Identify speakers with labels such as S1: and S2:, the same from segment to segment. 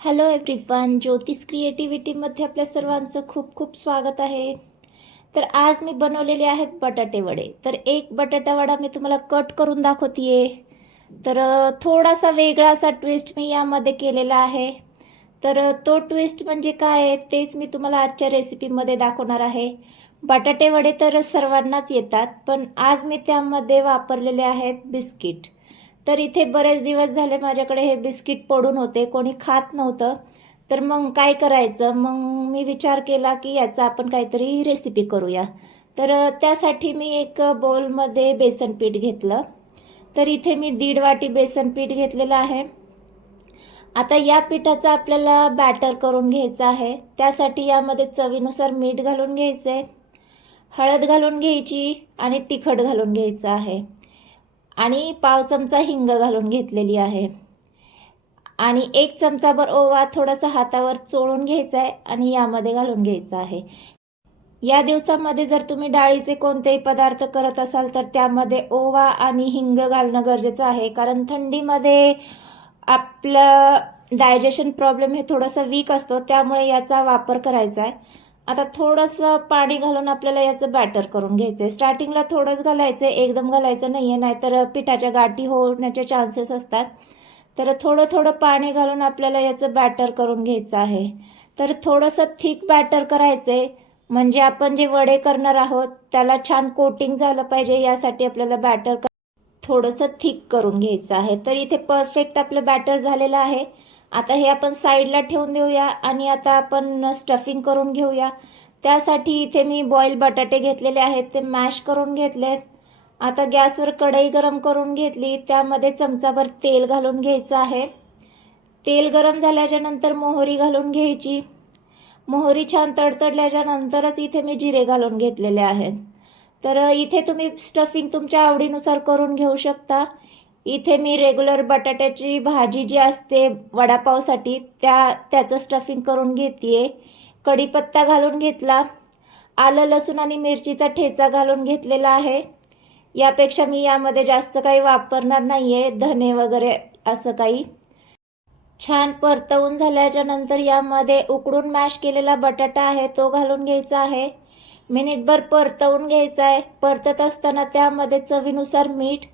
S1: Hello everyone ज्योतिष क्रिएटिव्हिटीमध्ये आपल्या सर्वांचं खूप खूप स्वागत आहे. तर आज मी बनवलेले आहेत बटाटे वडे. तर एक बटाटा वडा मी तुम्हाला कट करून दाखवते तर थोडासा वेगळा असा ट्विस्ट मी यामध्ये केलेला आहे. तर तो ट्विस्ट म्हणजे काय आहे तेच मी तुम्हाला आजच्या रेसिपीमध्ये दाखवणार आहे. बटाटे वडे तर सर्वांनाच येतात पण आज मी त्यामध्ये वापरलेले आहेत बिस्किट. तर इथे बरेच दिवस झाले माझ्याकडे हे बिस्किट पडून होते कोणी खात नव्हतं. तर मग काय करायचं? मग मी विचार केला की याचा आपण काहीतरी रेसिपी करूया. तर त्यासाठी मी एक बोलमध्ये बेसन पीठ घेतलं. तर इथे मी दीड वाटी बेसन पीठ घेतलेलं आहे. आता या पिठाचं आपल्याला बॅटर करून घ्यायचं आहे. त्यासाठी यामध्ये चवीनुसार मीठ घालून घ्यायचं आहे हळद घालून घ्यायची आणि तिखट घालून घ्यायचं आहे. आणि पाव चमचा हिंग घालून घेतलेली आहे. आणि एक चमचाभर ओवा थोडासा हातावर चोळून घ्यायचा आहे आणि यामध्ये घालून घ्यायचा आहे. या दिवसामध्ये जर तुम्ही डाळीचे कोणतेही पदार्थ करत असाल तर त्यामध्ये ओवा आणि हिंग घालणं गरजेचं आहे. कारण थंडीमध्ये आपलं डायजेशन प्रॉब्लेम हे थोडंसं वीक असतो त्यामुळे याचा वापर करायचा आहे. आता थोडंसं पाणी घालून आपल्याला याचं बॅटर करून घ्यायचं आहे स्टार्टिंगला थोडंच घालायचं आहे एकदम घालायचं नाही आहे नाहीतर पिठाच्या गाठी होण्याचे चान्सेस असतात. तर थोडं थोडं पाणी घालून आपल्याला याचं बॅटर करून घ्यायचं आहे. तर थोडंसं थिक बॅटर करायचं आहे म्हणजे आपण जे वडे करणार आहोत त्याला छान कोटिंग झालं पाहिजे यासाठी आपल्याला बॅटर थोडंसं थिक करून घ्यायचं आहे. तर इथे परफेक्ट आपलं बॅटर झालेलं आहे. आता हे आपण साईडला ठेवून देऊया आणि आता आपण स्टफिंग करून घेऊया. त्यासाठी इथे मी बॉईल बटाटे घेतलेले आहेत ते मॅश करून घेतलेत. आता गॅसवर कढई गरम करून घेतली त्यामध्ये चमचाभर तेल घालून घ्यायचं आहे. तेल गरम झाल्याच्यानंतर मोहरी घालून घ्यायची. मोहरी छान तडतडल्याच्या नंतरच इथे मी जिरे घालून घेतलेले आहेत. तर इथे तुम्ही स्टफिंग तुमच्या आवडीनुसार करून घेऊ शकता. इथे मी रेग्युलर बटाट्याची भाजी जी असते वडापावसाठी त्या त्याचं स्टफिंग करून घेते कढीपत्ता घालून घेतला. आलं लसूण आणि मिरचीचा ठेचा घालून घेतलेला आहे. यापेक्षा मी यामध्ये जास्त काही वापरणार नाही आहे धने वगैरे असं काही. छान परतवून झाल्याच्यानंतर यामध्ये उकडून मॅश केलेला बटाटा आहे तो घालून घ्यायचा आहे. मिनिटभर परतवून घ्यायचा आहे. परतत असताना त्यामध्ये चवीनुसार मीठ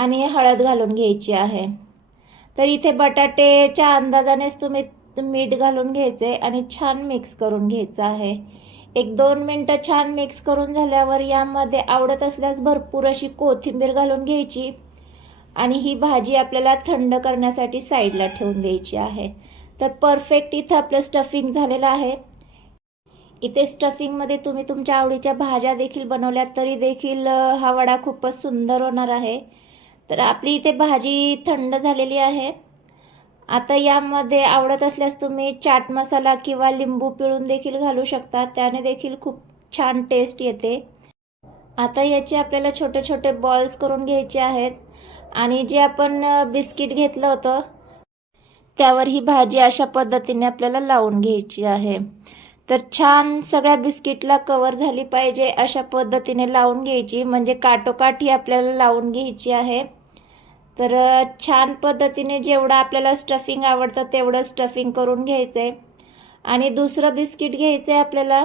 S1: आणि हळद घालून घ्यायची आहे. तर इथे बटाटेच्या अंदाजानेच तुम्ही मीठ घालून घ्यायचे आणि छान मिक्स करून घ्यायचं आहे. एक दोन मिनटं छान मिक्स करून झाल्यावर यामध्ये आवडत असल्यास भरपूर अशी कोथिंबीर घालून घ्यायची आणि ही भाजी आपल्याला थंड करण्यासाठी साईडला ठेवून द्यायची आहे. तर परफेक्ट इथं आपलं स्टफिंग झालेलं आहे. इथे स्टफिंगमध्ये तुम्ही तुमच्या आवडीच्या भाज्या देखील बनवल्या तरी देखील हा वडा खूपच सुंदर होणार आहे. तर आपली इथे भाजी थंड झालेली आहे. आता यामध्ये आवडत असल्यास तुम्ही चाट मसाला किंवा लिंबू पिळून देखील घालू शकता. त्याने देखील खूप छान टेस्ट येते. आता याचे आपल्याला छोटे छोटे बॉल्स करून घ्यायचे आहेत. आणि जे आपण बिस्किट घेतलं होतं त्यावर ही भाजी अशा पद्धतीने आपल्याला लावून घ्यायची आहे. तर छान सगळ्या बिस्किटला कवर झाली पाहिजे अशा पद्धतीने लावून घ्यायची. म्हणजे काटोकाठी ही आपल्याला लावून घ्यायची आहे. तर छान पद्धतीने जेवढं आपल्याला स्टफिंग आवडतं तेवढं स्टफिंग करून घ्यायचं आहे आणि दुसरं बिस्किट घ्यायचं आहे आपल्याला.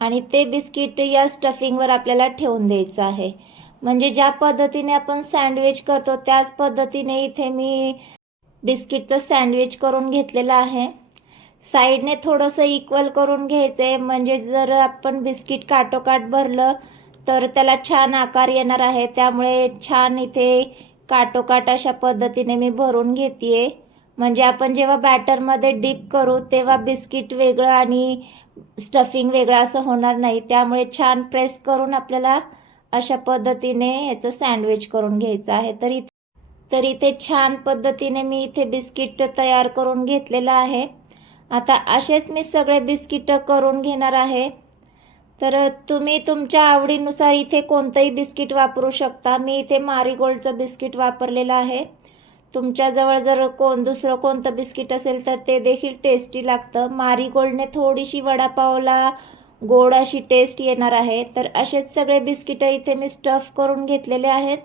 S1: आणि ते बिस्किट या स्टफिंगवर आपल्याला ठेवून द्यायचं आहे. म्हणजे ज्या पद्धतीने आपण सँडविच करतो त्याच पद्धतीने इथे मी बिस्किटचं सँडविच करून घेतलेलं आहे. साईडने थोडंसं इक्वल करून घ्यायचं आहे म्हणजे जर आपण बिस्किट काटोकाट भरलं तर त्याला छान आकार येणार आहे. त्यामुळे छान इथे काटोकाट अशा पद्धतीने मी भरून घेते म्हणजे आपण जेव्हा बॅटरमध्ये डीप करू तेव्हा बिस्किट वेगळं आणि स्टफिंग वेगळं असं होणार नाही. त्यामुळे छान प्रेस करून आपल्याला अशा पद्धतीने ह्याचं सँडविच करून घ्यायचं आहे. तर इथे तर इथे छान पद्धतीने मी इथे बिस्किट तयार करून घेतलेलं आहे. आता असेच मी सगळे बिस्किटं करून घेणार आहे. तर तुम्ही तुमच्या आवडीनुसार इथे कोणतंही बिस्किट वापरू शकता. मी इथे मारीगोल्डचं बिस्किट वापरलेलं आहे. तुमच्याजवळ जर कोण दुसरं कोणतं बिस्किट असेल तर ते देखील टेस्टी लागतं. मारीगोल्डने थोडीशी वडापावला गोड अशी टेस्ट येणार आहे. तर असेच सगळे बिस्किटं इथे मी स्टफ करून घेतलेले आहेत.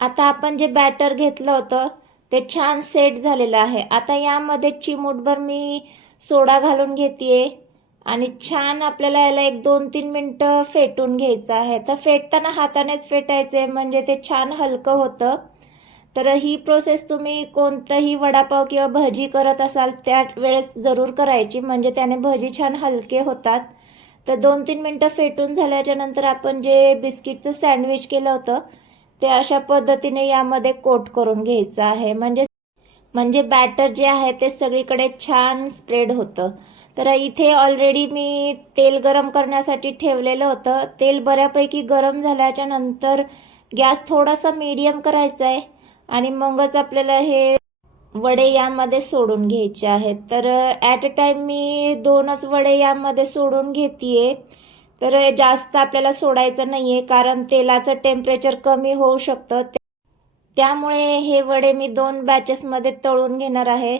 S1: आता आपण जे बॅटर घेतलं होतं ते छान सेट झालेलं आहे. आता यामध्ये चिमूटभर मी सोडा घालून घेते आणि छान आपल्याला याला एक दोन तीन मिनटं फेटून घ्यायचं आहे. तर फेटताना हातानेच फेटायचे म्हणजे ते छान हलकं होतं. तर ही प्रोसेस तुम्ही कोणताही वडापाव किंवा भजी करत असाल त्या वेळेस जरूर करायची. म्हणजे त्याने भजी छान हलके होतात. तर दोन तीन मिनटं फेटून झाल्याच्यानंतर आपण जे बिस्किटचं सँडविच केलं होतं ते अशा पद्धतीने यामध्ये कोट करून घ्यायचं आहे. म्हणजे म्हणजे बॅटर जे आहे ते सगळीकडे छान स्प्रेड होतं. तर इथे ऑलरेडी मी तेल गरम करण्यासाठी ठेवलेलं होतं. तेल बऱ्यापैकी गरम झाल्याच्यानंतर गॅस थोडासा मीडियम करायचा आहे आणि मगच आपल्याला हे वडे यामध्ये सोडून घ्यायचे आहेत. तर ॲट अ टाईम मी दोनच वडे यामध्ये सोडून घेते तर जास्त आपल्याला सोडायचं नाही आहे कारण तेलाचं टेम्परेचर कमी होऊ शकतं. त्यामुळे हे वडे मी दोन बॅचेसमध्ये तळून घेणार आहे.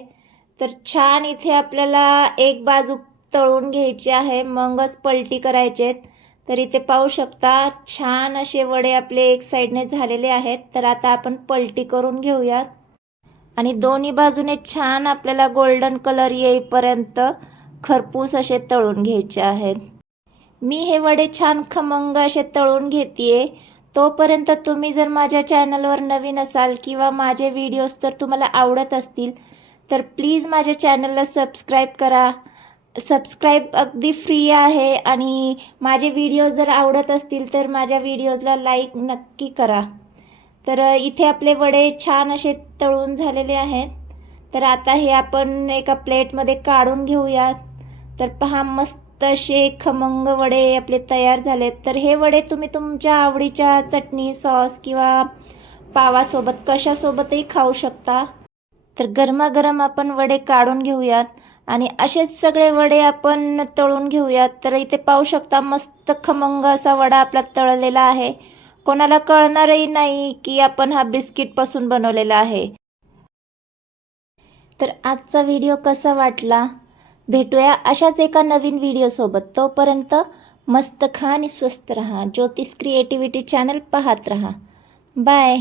S1: तर छान इथे आपल्याला एक बाजू तळून घ्यायची आहे. मगच पलटी करायचे तर इथे पाहू शकता छान असे वडे आपले एक साईडने झालेले आहेत. तर आता आपण पलटी करून घेऊयात. आणि दोन्ही बाजूने छान आपल्याला गोल्डन कलर येईपर्यंत खरपूस असे तळून घ्यायचे आहेत. मी हे वडे छान खमंग असे तळून घेते तोपर्यंत तुम्ही जर माझ्या चॅनलवर नवीन असाल किंवा माझे व्हिडिओज जर तुम्हाला आवडत असतील तर प्लीज माझ्या चॅनलला सबस्क्राईब करा. सबस्क्राईब अगदी फ्री आहे आणि माझे व्हिडिओज जर आवडत असतील तर माझ्या व्हिडिओजला लाईक नक्की करा. तर इथे आपले वडे छान असे तळून झालेले आहेत. तर आता हे आपण एका प्लेटमध्ये काढून घेऊयात. तर पहा मस्त तसे खमंग वडे आपले तयार झालेत. तर हे वडे तुम्ही तुमच्या आवडीच्या चटणी सॉस किंवा पावासोबत कशासोबतही खाऊ शकता. तर गरमागरम आपण वडे काढून घेऊयात आणि असेच सगळे वडे आपण तळून घेऊयात. तर इथे पाहू शकता मस्त खमंग असा वडा आपला तळलेला आहे. कोणाला कळणारही नाही की आपण हा बिस्किटपासून बनवलेला आहे. तर आजचा व्हिडिओ कसा वाटला? भेटूया अशाच एका नवीन व्हिडिओसोबत तोपर्यंत मस्त खा आणि स्वस्त रहा. ज्योतिष क्रिएटिव्हिटी चॅनल पाहत रहा. बाय